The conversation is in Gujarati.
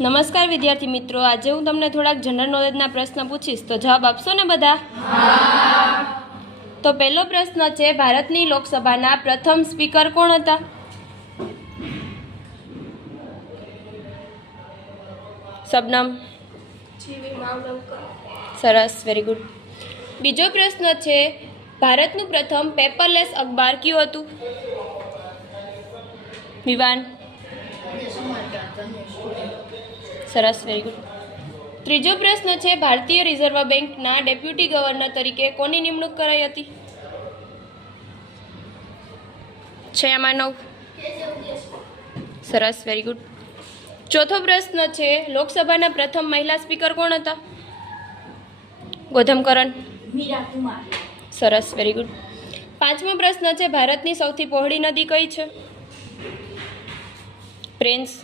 નમસ્કાર વિદ્યાર્થી મિત્રો, આજે હું તમને થોડાક જનરલ નોલેજના પ્રશ્ન પૂછીશ, તો જવાબ આપશો ને બધા? તો પહેલો પ્રશ્ન છે, ભારતની લોકસભાના પ્રથમ સ્પીકર કોણ હતા? શબનમ? સરસ, વેરી ગુડ. બીજો પ્રશ્ન છે, ભારતનું પ્રથમ પેપરલેસ અખબાર કયું હતું? વિવાન? સરસ, વેરી ગુડ. ત્રીજો પ્રશ્ન છે, ભારતીય રિઝર્વ બેંકના ડેપ્યુટી ગવર્નર તરીકે કોની નિમણૂક કરાઈ હતી? માનવ? સરસ, વેરી ગુડ. ચોથો પ્રશ્ન છે, લોકસભાના પ્રથમ મહિલા સ્પીકર કોણ હતા? ગૌતમ કરન? સરસ, વેરી ગુડ. પાંચમો પ્રશ્ન છે, ભારતની સૌથી પહોળી નદી કઈ છે? પ્રિન્સ?